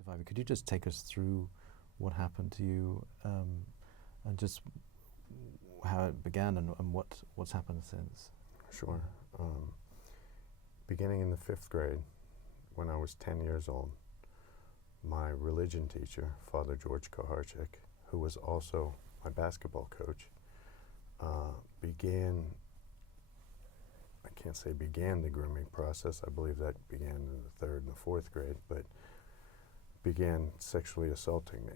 survivor. Could you just take us through what happened to you and just how it began and what's happened since? Sure. Beginning in the 5th grade, when I was 10 years old, my religion teacher, Father George Kaharchik, who was also my basketball coach, began the grooming process. I believe that began in the 3rd and the 4th grade, but began sexually assaulting me.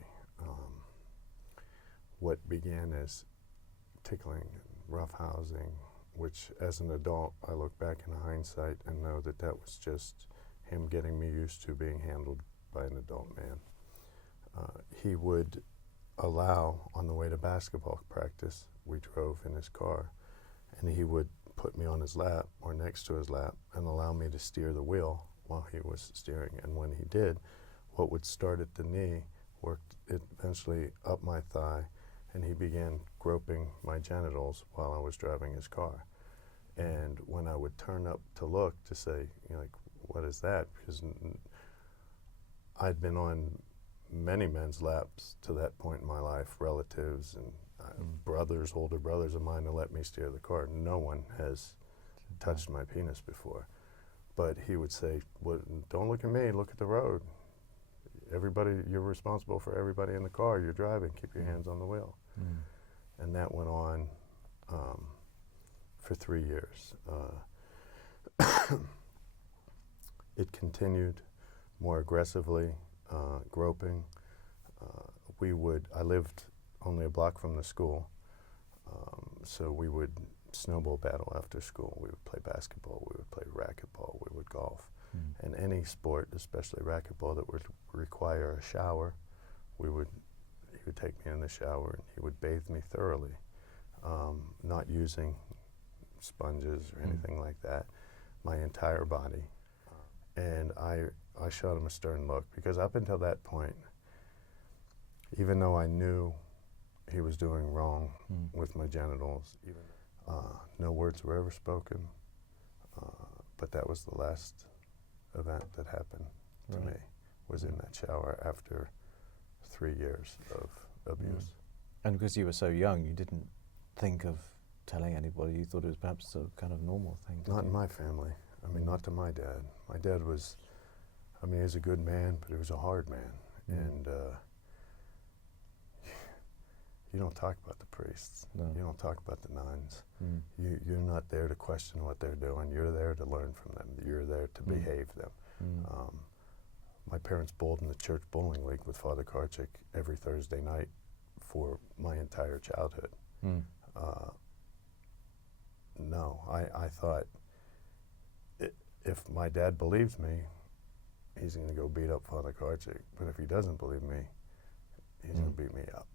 What began as tickling, roughhousing, which as an adult I look back in hindsight and know that that was just him getting me used to being handled by an adult man. He would allow, on the way to basketball practice, we drove in his car, and he would put me on his lap or next to his lap and allow me to steer the wheel while he was steering. And when he did, what would start at the knee worked eventually up my thigh, and he began groping my genitals while I was driving his car. And when I would turn up to look to say, like, what is that? Because I'd been on many men's laps to that point in my life, relatives and brothers, older brothers of mine, to let me steer the car. No one has touched my penis before. But he would say, well, don't look at me, look at the road. Everybody, you're responsible for everybody in the car. You're driving, keep your hands on the wheel. And that went on for 3 years. It continued more aggressively, groping. I lived only a block from the school, so we would snowball battle after school. We would play basketball, we would play racquetball, we would golf. And any sport, especially racquetball, that would require a shower, he would take me in the shower and he would bathe me thoroughly, not using sponges or anything like that, my entire body. And I shot him a stern look, because up until that point, even though I knew he was doing wrong with my genitals, no words were ever spoken, but that was the last event that happened to me, was in that shower after 3 years of abuse. And because you were so young, you didn't think of telling anybody. You thought it was perhaps a kind of normal thing to do. Not in my family. I mean, not to my dad. My dad was, he was a good man, but he was a hard man. And you don't talk about the priests. No. You don't talk about the nuns. You're not there to question what they're doing. You're there to learn from them. You're there to behave them. My parents bowled in the church bowling league with Father Karchik every Thursday night for my entire childhood. No, I thought, if my dad believes me, he's going to go beat up Father Karchik. But if he doesn't believe me, he's going to beat me up.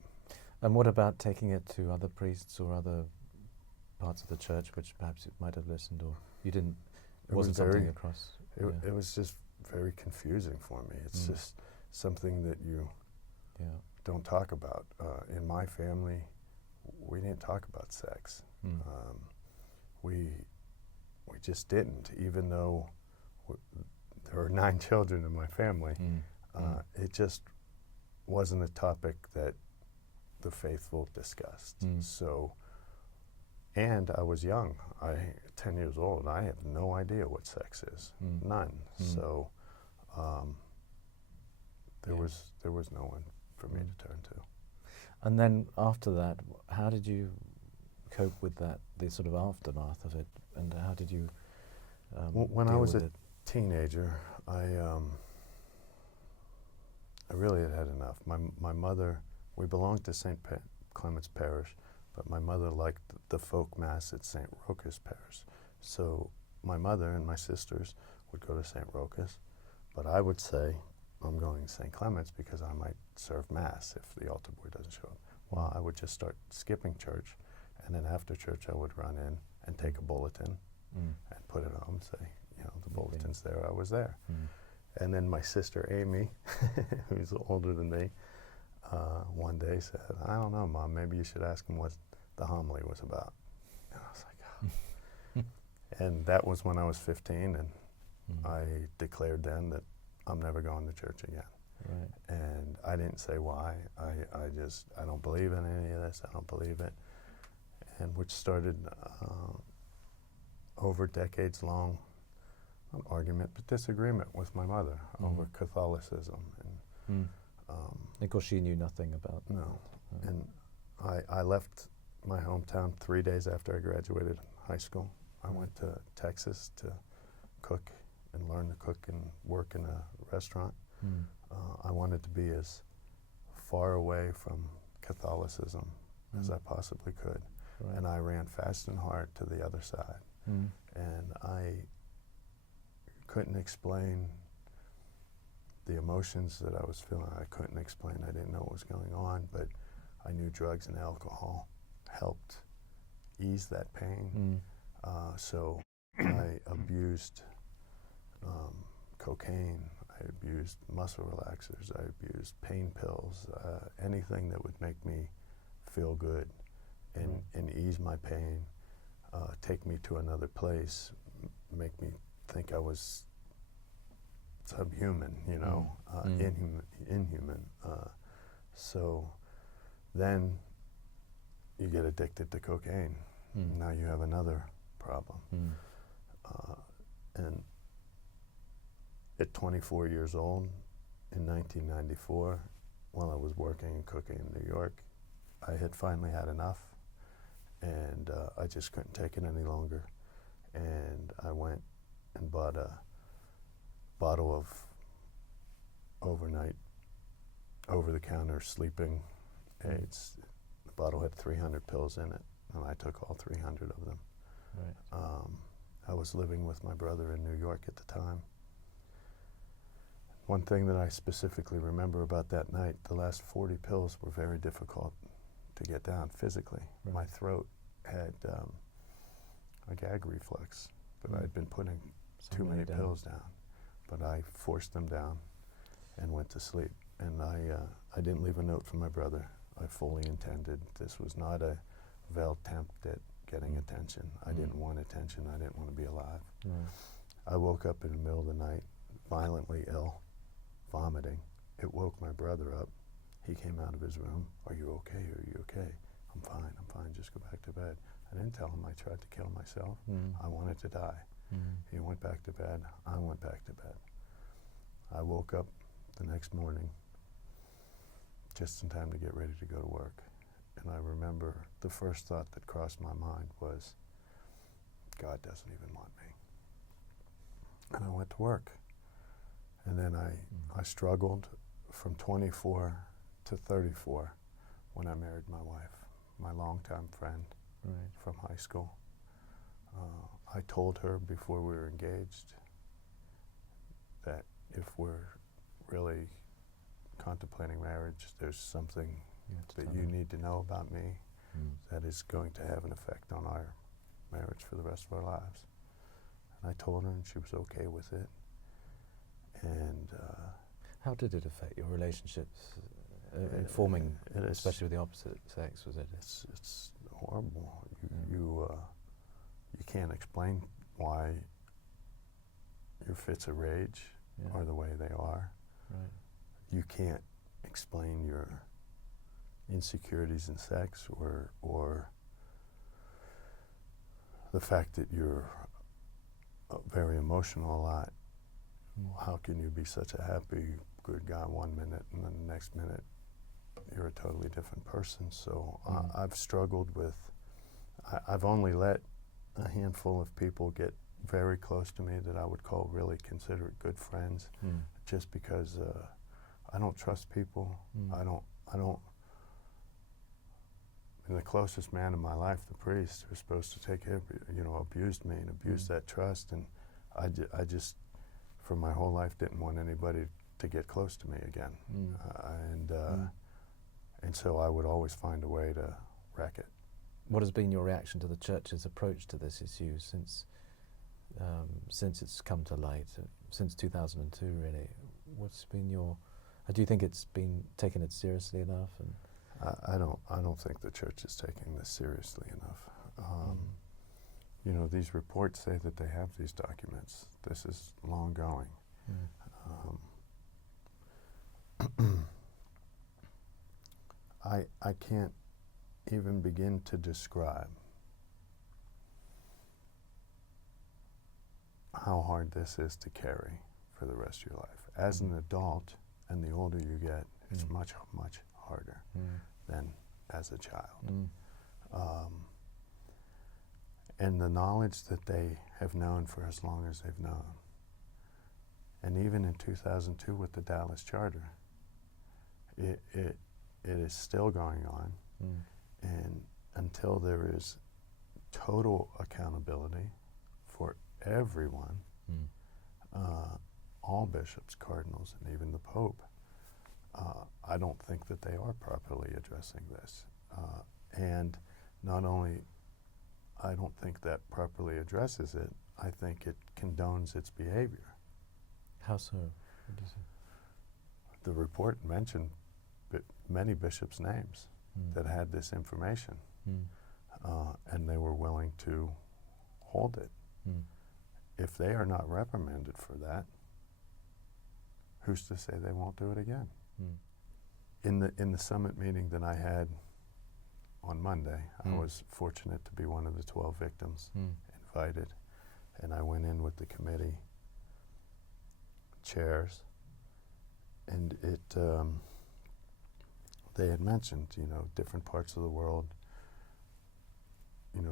And what about taking it to other priests or other parts of the church, which perhaps it might have listened, or you didn't? It wasn't something across. It was just very confusing for me. It's just something that you don't talk about. In my family, we didn't talk about sex. We just didn't, even though there were 9 children in my family. It just wasn't a topic that the faithful discussed. So, and I was young, 10 years old, I have no idea what sex is, none. So there was no one for me to turn to. And then after that, how did you cope with that, the sort of aftermath of it, and how did you when I was a teenager, I really had enough. My mother, we belonged to St. Clement's Parish, but my mother liked the folk mass at St. Rochus Parish. So my mother and my sisters would go to St. Rochus, but I would say, I'm going to St. Clement's because I might serve mass if the altar boy doesn't show up. Well, I would just start skipping church, and then after church I would run in and take a bulletin and put it on, say, the bulletin's there, I was there. And then my sister Amy, who's older than me, one day said, I don't know, Mom, maybe you should ask him what the homily was about. And I was like, oh. And that was when I was 15, and I declared then that I'm never going to church again. Right. And I didn't say why. I don't believe in any of this. I don't believe it. And which started over decades long argument, but disagreement with my mother over Catholicism. And of course, she knew nothing about. No. And I left my hometown 3 days after I graduated high school. I went to Texas to cook and learn to cook and work in a restaurant. I wanted to be as far away from Catholicism as I possibly could. Right. And I ran fast and hard to the other side. And I couldn't explain the emotions that I was feeling. I couldn't explain. I didn't know what was going on, but I knew drugs and alcohol helped ease that pain. So I abused cocaine. I abused muscle relaxers. I abused pain pills. Anything that would make me feel good and ease my pain, take me to another place, make me think I was subhuman, you know, inhuman. So then you get addicted to cocaine. Now you have another problem. And at 24 years old, in 1994, while I was working and cooking in New York, I had finally had enough, and I just couldn't take it any longer. And I went and bought a bottle of overnight, over-the-counter sleeping aids. The bottle had 300 pills in it, and I took all 300 of them. Right. I was living with my brother in New York at the time. One thing that I specifically remember about that night, the last 40 pills were very difficult to get down physically. Right. My throat had a gag reflex, but I'd been putting too many pills down. But I forced them down and went to sleep. And I didn't leave a note for my brother. I fully intended. This was not a veiled attempt at getting attention. I didn't want attention. I didn't want to be alive. I woke up in the middle of the night, violently ill, vomiting. It woke my brother up. He came out of his room. Are you okay? Are you okay? I'm fine, just go back to bed. I didn't tell him I tried to kill myself. I wanted to die. He went back to bed. I went back to bed. I woke up the next morning just in time to get ready to go to work. And I remember the first thought that crossed my mind was, God doesn't even want me. And I went to work. And then I struggled from 24 to 34 when I married my wife, my longtime friend from high school. I told her before we were engaged that if we're really contemplating marriage, there's something that you need to know about me that is going to have an effect on our marriage for the rest of our lives. And I told her, and she was okay with it. And how did it affect your relationships in forming, especially with the opposite sex? Was it? It's horrible. You can't explain why your fits of rage are the way they are. Right. You can't explain your insecurities in sex or the fact that you're very emotional a lot. How can you be such a happy, good guy 1 minute and then the next minute you're a totally different person? So I've struggled with, I've only let a handful of people get very close to me that I would call really considerate good friends, just because I don't trust people. I don't. And the closest man in my life, the priest, who was supposed to take care, abused me and abused that trust, and I just, for my whole life, didn't want anybody to get close to me again, and so I would always find a way to wreck it. What has been your reaction to the church's approach to this issue since it's come to light, since 2002, really? What's been your? Do you think it's been taken it seriously enough? And I don't think the church is taking this seriously enough. These reports say that they have these documents. This is long going. I can't even begin to describe how hard this is to carry for the rest of your life. As an adult, and the older you get, it's much, much harder than as a child. And the knowledge that they have known for as long as they've known, and even in 2002 with the Dallas Charter, it is still going on. And until there is total accountability for everyone, all bishops, cardinals, and even the Pope, I don't think that they are properly addressing this. And not only I don't think that properly addresses it, I think it condones its behavior. How so? What do you say? The report mentioned many bishops' names that had this information, and they were willing to hold it. If they are not reprimanded for that, who's to say they won't do it again? In the summit meeting that I had on Monday, I was fortunate to be one of the 12 victims invited, and I went in with the committee chairs, and they had mentioned, different parts of the world,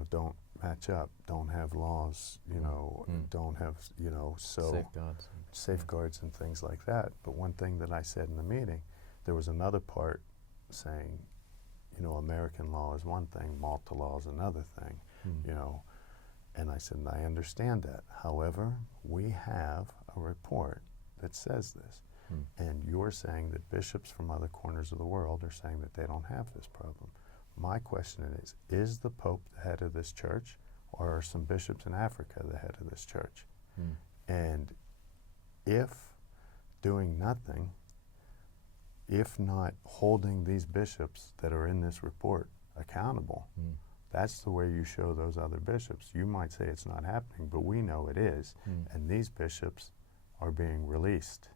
don't match up, don't have laws, don't have, safeguards and things like that. But one thing that I said in the meeting, there was another part saying, American law is one thing, Malta law is another thing, and I said, and I understand that. However, we have a report that says this. And you're saying that bishops from other corners of the world are saying that they don't have this problem. My question is the Pope the head of this church, or are some bishops in Africa the head of this church? And if doing nothing, if not holding these bishops that are in this report accountable, that's the way you show those other bishops. You might say it's not happening, but we know it is. And these bishops are being released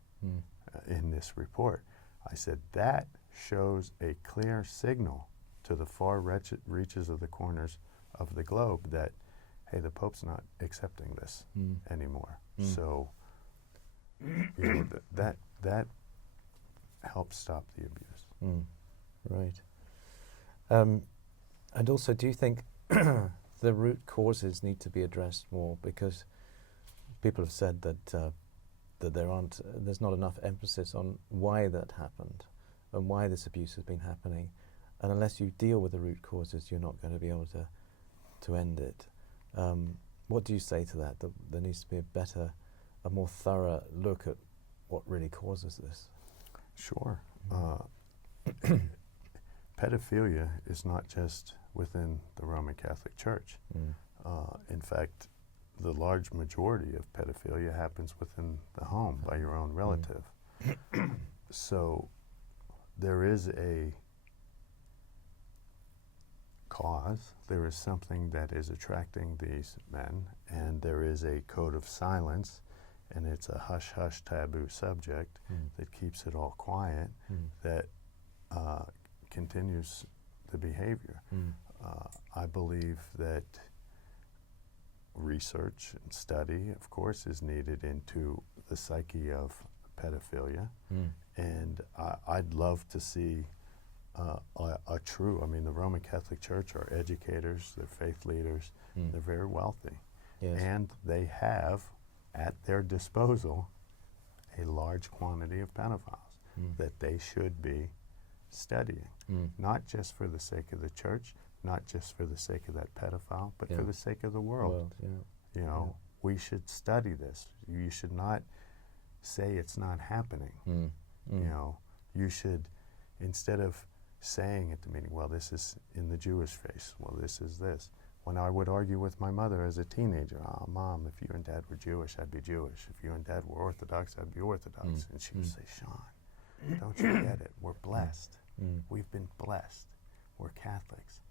in this report. I said that shows a clear signal to the far reaches of the corners of the globe that, hey, the Pope's not accepting this anymore. So that helps stop the abuse. Right. And also, do you think the root causes need to be addressed more? Because people have said that there's not enough emphasis on why that happened and why this abuse has been happening. And unless you deal with the root causes, you're not going to be able to end it. What do you say to that? That there needs to be a more thorough look at what really causes this? Sure. Pedophilia is not just within the Roman Catholic Church. In fact, the large majority of pedophilia happens within the home by your own relative. So there is a cause, there is something that is attracting these men, and there is a code of silence, and it's a hush-hush taboo subject that keeps it all quiet, that continues the behavior. I believe that research and study, of course, is needed into the psyche of pedophilia, and I'd love to see a true, the Roman Catholic Church are educators, they're faith leaders, they're very wealthy, and they have at their disposal a large quantity of pedophiles that they should be studying, not just for the sake of the church, not just for the sake of that pedophile, but for the sake of the world. We should study this. You should not say it's not happening. You should, instead of saying at the meeting, well, this is in the Jewish faith, well, this is this. When I would argue with my mother as a teenager, Mom, if you and Dad were Jewish, I'd be Jewish. If you and Dad were Orthodox, I'd be Orthodox. And she would say, Shaun, don't you get it? We're blessed. We've been blessed. We're Catholics.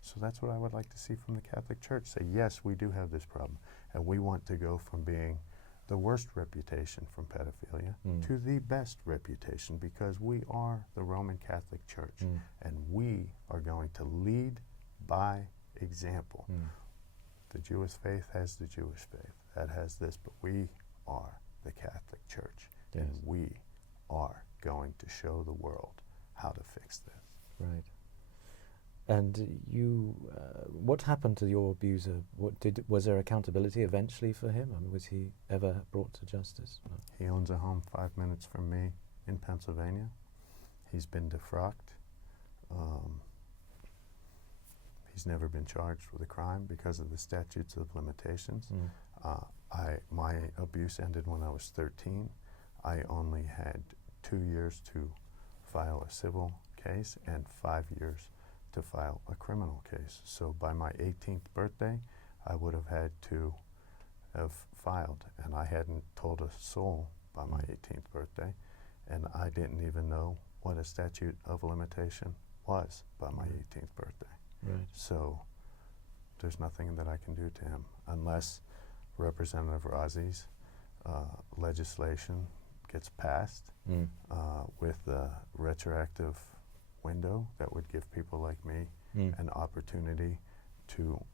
So that's what I would like to see from the Catholic Church. Say, yes, we do have this problem, and we want to go from being the worst reputation from pedophilia Mm. to the best reputation, because we are the Roman Catholic Church, and we are going to lead by example. The Jewish faith has the Jewish faith. That has this, but we are the Catholic Church, Yes. and we are going to show the world how to fix this. Right. And you, what happened to your abuser? Was there accountability eventually for him? I mean, was he ever brought to justice? No. He owns a home 5 minutes from me in Pennsylvania. He's been defrocked. He's never been charged with a crime because of the statutes of limitations. My abuse ended when I was 13. I only had 2 years to file a civil case and 5 years to file a criminal case. So by my 18th birthday, I would have had to have filed, and I hadn't told a soul by my 18th birthday, and I didn't even know what a statute of limitation was by my 18th birthday. Right. So there's nothing that I can do to him unless Representative Razi's legislation gets passed with a retroactive window that would give people like me an opportunity to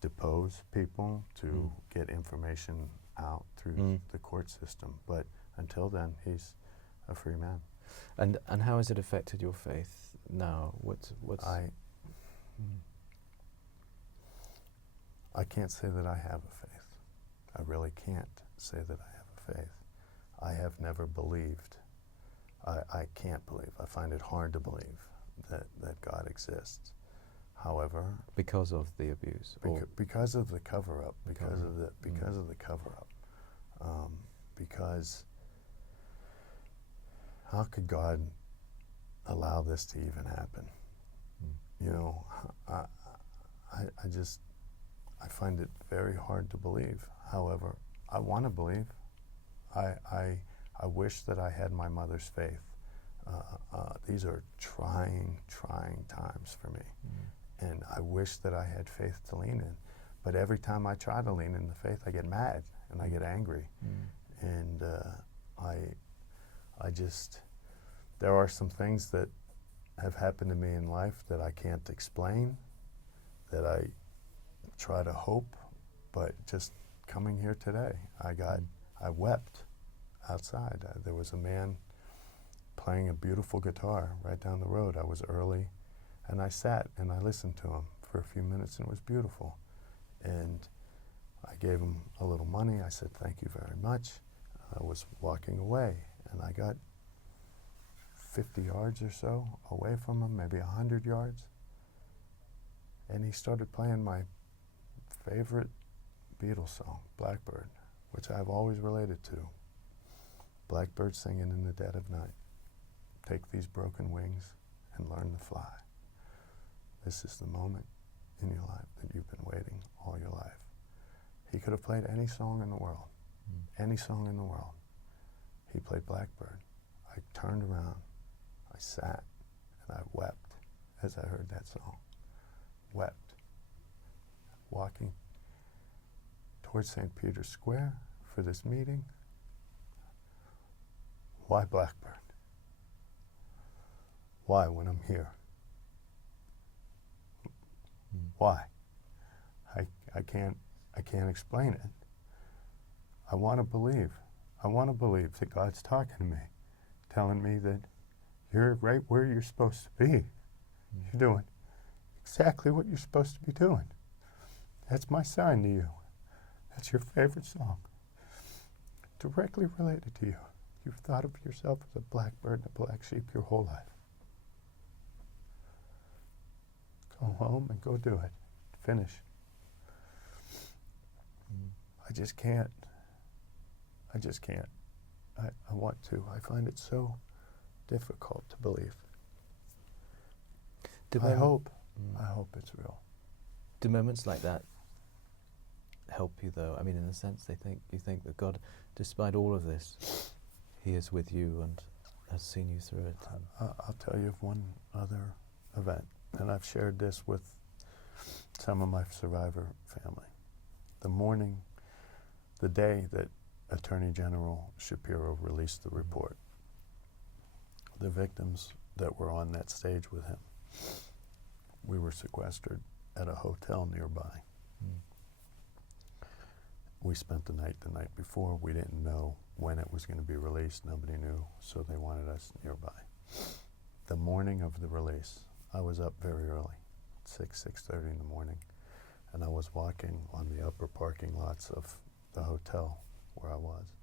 depose people, to get information out through the court system. But until then, he's a free man. And how has it affected your faith now? What's I can't say that I have a faith. I really can't say that I have a faith. I have never believed. I can't believe. I find it hard to believe that God exists. However, because of the abuse, because of the cover-up, because of the cover-up, because how could God allow this to even happen? You know, I find it very hard to believe. However, I want to believe. I wish that I had my mother's faith. These are trying times for me. And I wish that I had faith to lean in. But every time I try to lean in the faith, I get mad and I get angry. And there are some things that have happened to me in life that I can't explain, that I try to hope, but just coming here today, I wept outside. There was a man playing a beautiful guitar right down the road. I was early, and I sat and I listened to him for a few minutes, and it was beautiful. And I gave him a little money. I said, "Thank you very much." I was walking away, and I got 50 yards or so away from him, maybe 100 yards. And he started playing my favorite Beatles song, Blackbird, which I've always related to. Blackbird singing in the dead of night. Take these broken wings and learn to fly. This is the moment in your life that you've been waiting all your life. He could have played any song in the world, any song in the world. He played Blackbird. I turned around, I sat, and I wept as I heard that song. Wept. Walking towards St. Peter's Square for this meeting. Why Blackbird? Why when I'm here? Why? I can't explain it. I want to believe. I want to believe that God's talking to me, telling me that you're right where you're supposed to be. You're doing exactly what you're supposed to be doing. That's my sign to you. That's your favorite song. Directly related to you. You've thought of yourself as a blackbird and a black sheep your whole life. Go home and go do it. Finish. I just can't. I just can't. I want to. I find it so difficult to believe. I hope it's real. Do moments like that help you, though? I mean, in a sense, you think that God, despite all of this, He is with you and has seen you through it. I'll tell you of one other event, and I've shared this with some of my survivor family. The morning the day that Attorney General Shapiro released the report, the victims that were on that stage with him, we were sequestered at a hotel nearby. We spent the night before. We didn't know when it was going to be released. Nobody knew, so they wanted us nearby. The morning of the release, I was up very early, 6:30 in the morning, and I was walking on the upper parking lots of the hotel where I was.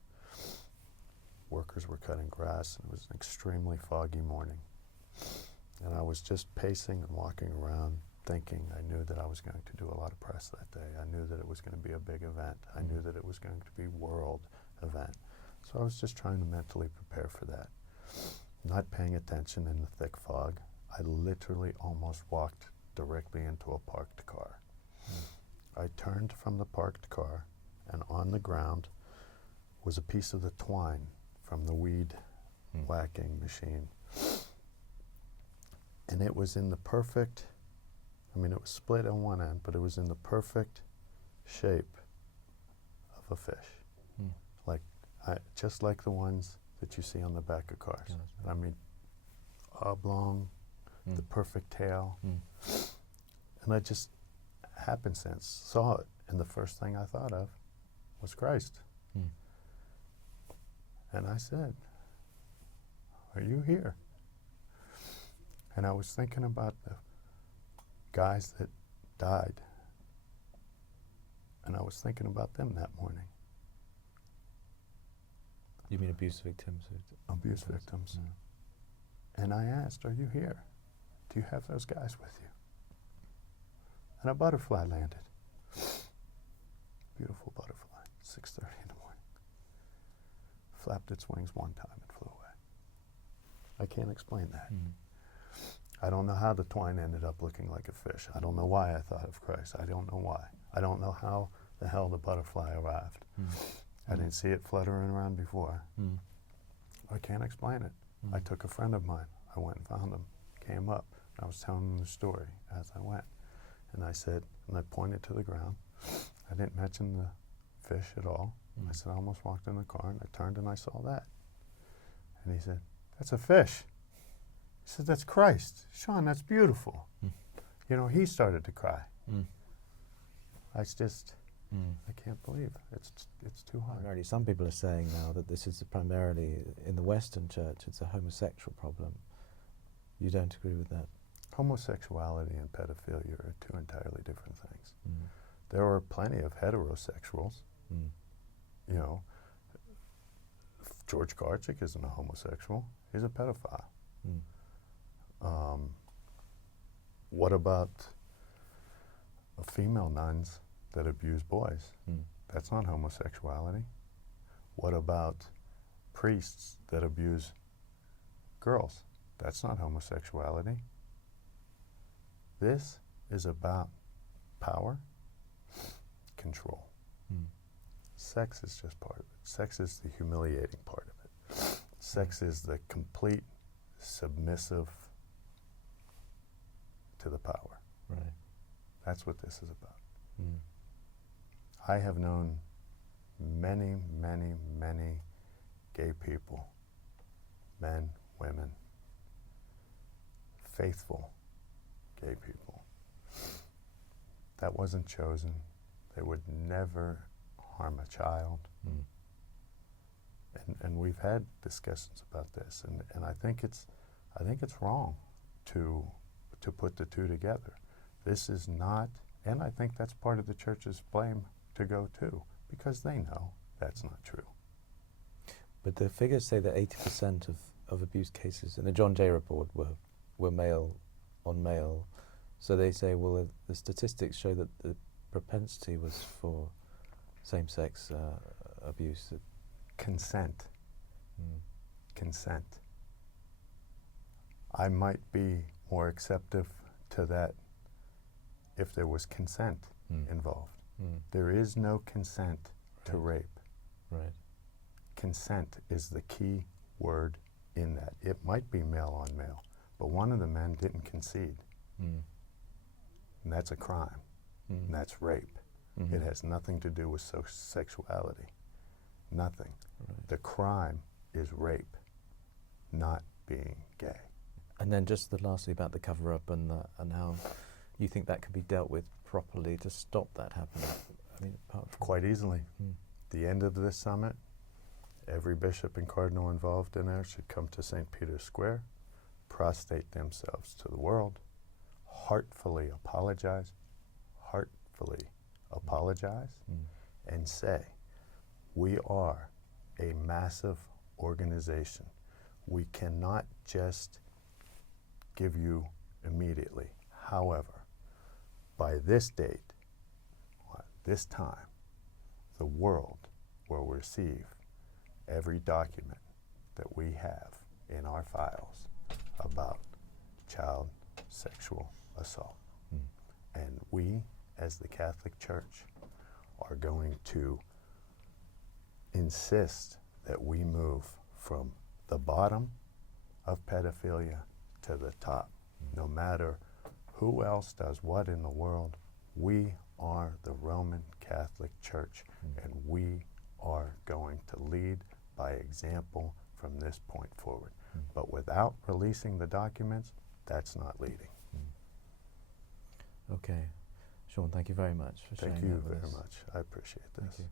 Workers were cutting grass, and it was an extremely foggy morning. And I was just pacing and walking around, thinking I knew that I was going to do a lot of press that day. I knew that it was going to be a big event. I knew that it was going to be world event. So I was just trying to mentally prepare for that. Not paying attention in the thick fog. I literally almost walked directly into a parked car. I turned from the parked car, and on the ground was a piece of the twine from the weed whacking machine. And it was in the perfect, I mean, it was split on one end, but it was in the perfect shape of a fish. Like, just like the ones that you see on the back of cars. I mean, oblong, the perfect tail. And I just, happenstance, saw it. And the first thing I thought of was Christ. And I said, "Are you here?" And I was thinking about the guys that died. And I was thinking about them that morning. You mean abuse victims? Abuse victims. And I asked, "Are you here? Do you have those guys with you?" And a butterfly landed. Beautiful butterfly, 6:30 in the morning. Flapped its wings one time and flew away. I can't explain that. I don't know how the twine ended up looking like a fish. I don't know why I thought of Christ. I don't know why. I don't know how the hell the butterfly arrived. I didn't see it fluttering around before. I can't explain it. I took a friend of mine. I went and found him, came up. I was telling him the story as I went. And I said, and I pointed to the ground. I didn't mention the fish at all. I said, I almost walked in the car, and I turned and I saw that. And he said, "That's a fish." He said, "That's Christ. Shaun, that's beautiful." You know, he started to cry. I just, I can't believe it. It's too hard. Already, some people are saying now that this is primarily, in the Western church, it's a homosexual problem. You don't agree with that? Homosexuality and pedophilia are two entirely different things. There are plenty of heterosexuals. You know, George Karchik isn't a homosexual. He's a pedophile. What about female nuns that abuse boys? That's not homosexuality. What about priests that abuse girls? That's not homosexuality. This is about power, control. Sex is just part of it. Sex is the humiliating part of it. Sex is the complete submissive to the power. Right. That's what this is about. I have known many, many, many gay people, men, women, faithful gay people. That wasn't chosen. They would never harm a child. And we've had discussions about this, and I think it's wrong to put the two together. This is not, and I think that's part of the church's blame to go to, because they know that's not true. But the figures say that 80% of abuse cases in the John Jay report were male on male. So they say, well, the statistics show that the propensity was for same-sex abuse. Consent. Consent. I might be more acceptive to that if there was consent involved. There is no consent to rape. Right. Consent is the key word in that. It might be male on male, but one of the men didn't concede. And that's a crime. And that's rape. Mm-hmm. It has nothing to do with sexuality. Nothing. Right. The crime is rape, not being gay. And then just lastly about the cover-up and how you think that could be dealt with properly to stop that happening. I mean, apart from Quite easily. The end of this summit, every bishop and cardinal involved in there should come to St. Peter's Square, prostrate themselves to the world, heartfully apologize, and say, we are a massive organization. We cannot just give you immediately. However, by this date, this time, the world will receive every document that we have in our files about child sexual assault. And we, as the Catholic Church, are going to insist that we move from the bottom of pedophilia to the top. No matter who else does what in the world, we are the Roman Catholic Church, and we are going to lead by example from this point forward. But without releasing the documents, that's not leading. Okay. Shaun, thank you very much for sharing Thank you that with very us. much. I appreciate this. Thank you.